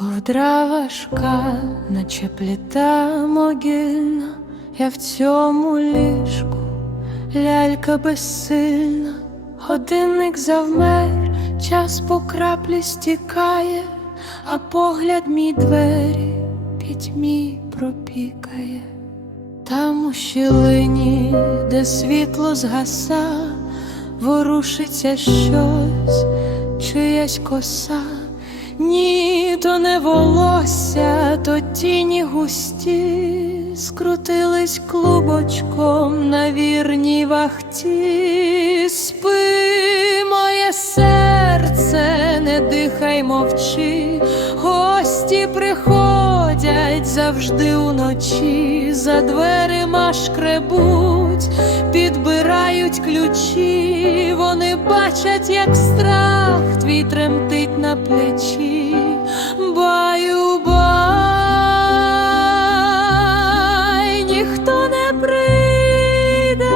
Ковдра важка, наче пліта могильна, я в цьому ліжку, лялька безсильна, годинник завмер, час по краплі стікає, а погляд мій двері пітьмі пропікає. Там у щілині, де світло згаса, ворушиться щось, чиясь коса. Ні, то не волосся, то тіні густі, скрутились клубочком на вірній вахті. Спи, моє серце, не дихай, мовчи, гості приходять завжди уночі, за дверима шкребуть, підбирають ключі, вони бачать, як страх тремтить на плечі. Баю, бай, ніхто не прийде,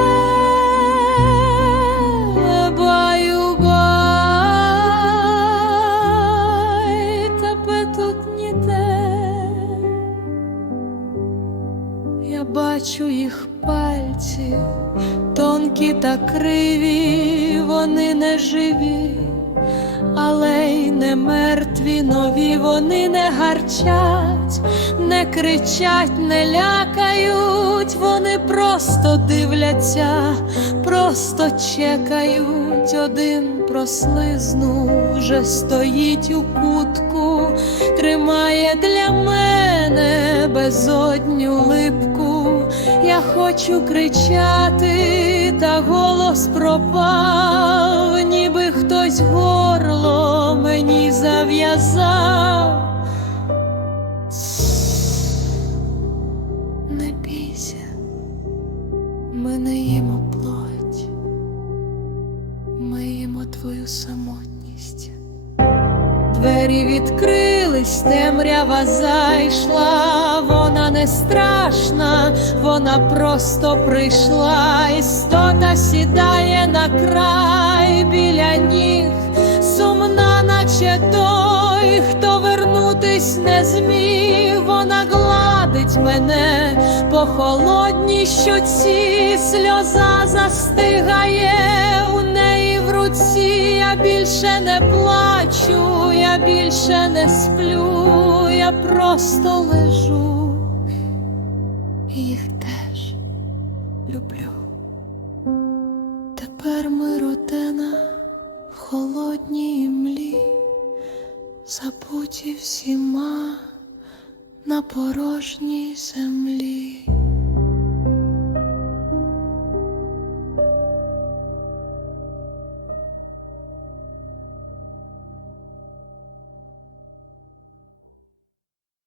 баю, бай, тебе тут ніде. Я бачу їх пальці, тонкі та криві, вони не живі, але й не мертві, нові вони не гарчать, не кричать, не лякають, вони просто дивляться, просто чекають, один прослизнув, вже стоїть у кутку, тримає для мене безодню липку. Я хочу кричати, та голос пропав, ніби хтось мені зав'язав. Не бійся, ми не їмо плоть, ми їмо твою самотність. Двері відкрились, темрява зайшла, вона не страшна, вона просто прийшла, істота сідає на край біля ніг, сумна, той, хто вернутись не зміг, вона гладить мене по холодній щоці, сльоза застигає у неї в руці, я більше не плачу, я більше не сплю, я просто лежу. Їх теж люблю. Забуті всіма на порожній землі.